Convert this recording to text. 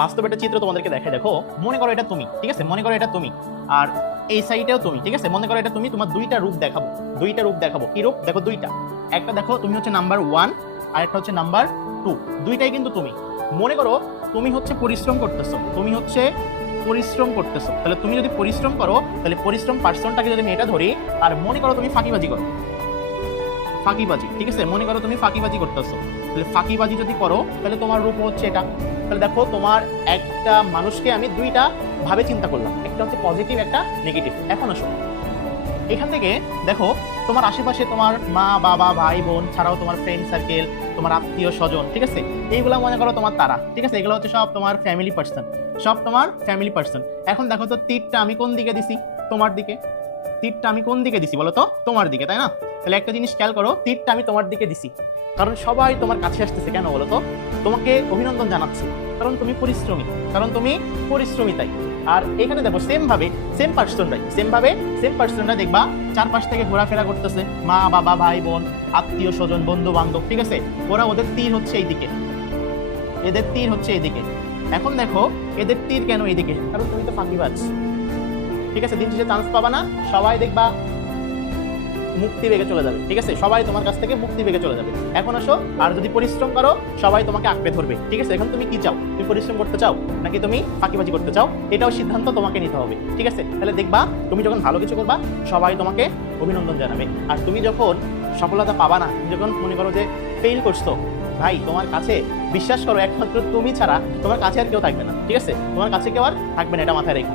বাস্তব একটা চিত্র তোমাদেরকে দেখাই। দেখো, মনে করো এটা তুমি, ঠিক আছে, মনে করো এটা তুমি, আর এই সাইডেও তুমি, ঠিক আছে, মনে করো এটা তুমি। তোমার দুইটা রূপ দেখাবো, দুইটা রূপ দেখাবো। কি রূপ? দেখো দুইটা, একটা দেখো তুমি হচ্ছে নাম্বার 1 আর একটা হচ্ছে নাম্বার 2, দুইটাই কিন্তু তুমি। মনে করো তুমি হচ্ছে পরিশ্রম করতেছো, তুমি হচ্ছে পরিশ্রম করতেছো। তাহলে তুমি যদি পরিশ্রম করো, তাহলে পরিশ্রম পার্সনটাকে যদি আমি এটা ধরি, আর মনে করো তুমি ফাঁকিবাজি করো, ফাঁকিবাজি, ঠিক আছে, মনে করো তুমি ফাঁকিবাজি করতেছো। তাহলে ফাঁকিবাজি যদি করো, তাহলে তোমার রূপ হচ্ছে এটা। তাহলে দেখো, তোমার একটা মানুষকে আমি দুইটা ভাবে চিন্তা করলাম, একটা হচ্ছে পজিটিভ, একটা নেগেটিভ। এখন আসো এখান থেকে দেখো, তোমার আশেপাশে তোমার মা বাবা ভাই বোন ছাড়াও তোমার ফ্রেন্ড সার্কেল, তোমার আত্মীয় স্বজন, ঠিক আছে, এইগুলো মনে করো তোমার তারা, ঠিক আছে, এগুলো হচ্ছে সব তোমার ফ্যামিলি পার্সন, সব তোমার ফ্যামিলি পার্সন। এখন দেখো তো, তীরটা আমি কোন দিকে দিছি? তোমার দিকে। তীরটা আমি কোন দিকে দিছি বলো তো? তোমার দিকে, তাই না? তাহলে একটা জিনিস খেয়াল করো, তীরটা আমি তোমার দিকে দিছি কারণ সবাই তোমার কাছে আসতেছে। কেন বলো তো? তোমাকে অভিনন্দন জানাচ্ছে, কারণ তুমি পরিশ্রমী, কারণ তুমি পরিশ্রমী তাই। আর এখানে দেখো সেম ভাবে সেম পার্সনরা দেখবা চারপাশ থেকে ঘোরাফেরা করতেছে, মা বাবা ভাই বোন আত্মীয় স্বজন বন্ধু বান্ধব, ঠিক আছে, ওরা ওদের তীর হচ্ছে এইদিকে, এদের তীর হচ্ছে এইদিকে। এখন দেখো এদের তীর কেন এইদিকে? কারণ তুমি তো ফাঁকিবাজ, ঠিক আছে, দিন শেষে চান্স পাবা না, সবাই দেখবা মুক্তি বেগে চলে যাবে, ঠিক আছে, সবাই তোমার কাছ থেকে মুক্তি বেগে চলে যাবে। এখন আসো, আর যদি পরিশ্রম করো সবাই তোমাকে আঁকড়ে ধরবে, ঠিক আছে। এখন তুমি কি চাও? তুমি পরিশ্রম করতে চাও নাকি তুমি ফাঁকিবাজি করতে চাও? এটাও সিদ্ধান্ত তোমাকে নিতে হবে, ঠিক আছে। তাহলে দেখবা তুমি যখন ভালো কিছু করবা সবাই তোমাকে অভিনন্দন জানাবে, আর তুমি যখন সফলতা পাবা না, তুমি যখন মনে করো যে ফেল করছো, ভাই তোমার কাছে বিশ্বাস করো একমাত্র তুমি ছাড়া তোমার কাছে আর কেউ থাকবে না, ঠিক আছে, তোমার কাছে কেউ আর থাকবে না, এটা মাথায় রেখো।